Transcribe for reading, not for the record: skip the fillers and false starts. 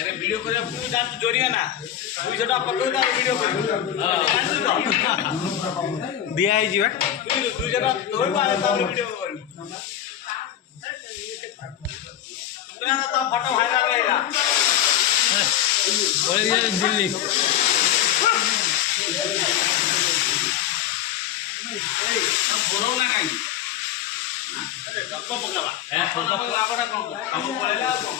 अरे वीडियो करे तू जान जोरिया ना पैसा टा पकड़ दा वीडियो करे दिया है जीवा तू जरा तोड़ मारे ता वीडियो कर तुना तो फोटो वायरल होएगा बोल दिया दिल्ली बोरो ना काई अरे डब्बा पकड़वा ए फोटो पकड़वा कौन हम पड़ेला कौन